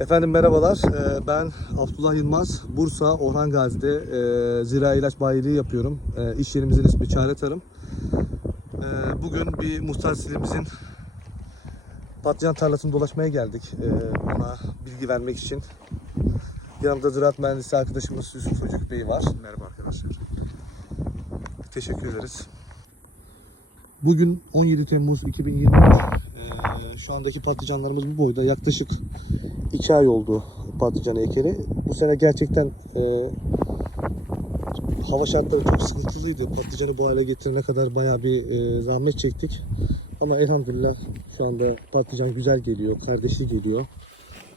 Efendim merhabalar. Ee, Ben Abdullah Yılmaz. Bursa Orhan Gazi'de e, zira ilaç bayiliği yapıyorum. E, İş yerimizin ismi Çare Tarım. E, Bugün bir muhtar silimizin patlıcan tarlasını dolaşmaya geldik. Ona bilgi vermek için. Yanımda ziraat mühendisi arkadaşımız Yusuf Çocuk Bey var. Merhaba arkadaşlar. Teşekkür ederiz. Bugün 17 Temmuz 2023. Ee, şu andaki patlıcanlarımız bu boyda. Yaklaşık 2 ay oldu patlıcan ekeli. Bu sene gerçekten e, hava şartları çok sıkıntılıydı. Patlıcanı bu hale getirene kadar bayağı bir e, zahmet çektik. Ama elhamdülillah şu anda patlıcan güzel geliyor. Kardeşli geliyor.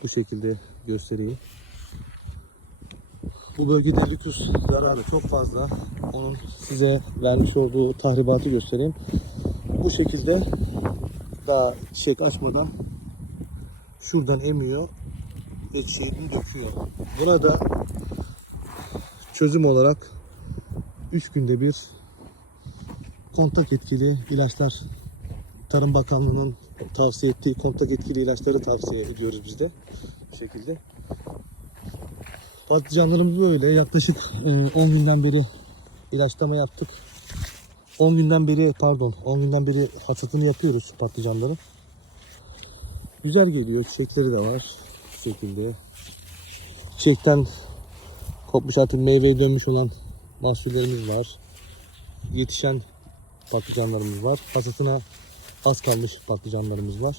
Bu şekilde göstereyim. Bu bölgede lüküs zararı çok fazla. Onun size vermiş olduğu tahribatı göstereyim. Bu şekilde daha çiçek açmadan şuradan emiyor ve çiçeğini döküyor. Buna da çözüm olarak 3 günde bir kontak etkili ilaçlar Tarım Bakanlığı'nın tavsiye ettiği kontak etkili ilaçları tavsiye ediyoruz biz de bu şekilde. Patlıcanlarımız böyle. Yaklaşık e, 10 günden beri ilaçlama yaptık. 10 günden beri pardon 10 günden beri hasatını yapıyoruz patlıcanların. Güzel geliyor. Çiçekleri de var. Şekilde. Çiçekten kopmuş artık meyveye dönmüş olan mahsullerimiz var. Yetişen patlıcanlarımız var. Hasatına az kalmış patlıcanlarımız var.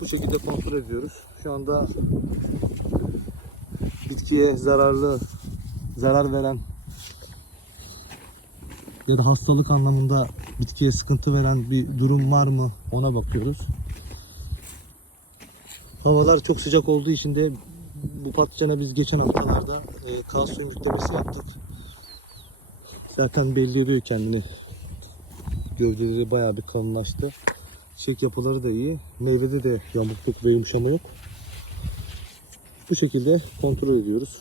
Bu şekilde kontrol ediyoruz. Şu anda bitkiye zararlı, zarar veren ya da hastalık anlamında bitkiye sıkıntı veren bir durum var mı ona bakıyoruz. Havalar çok sıcak olduğu için de bu patlıcana biz geçen haftalarda e, kalsiyum yüklemesi yaptık. Zaten belli ediyor kendini. Gövdeleri bayağı bir kalınlaştı. Çiçek yapıları da iyi. Meyvede de yamukluk ve yumuşama yok. Bu şekilde kontrol ediyoruz.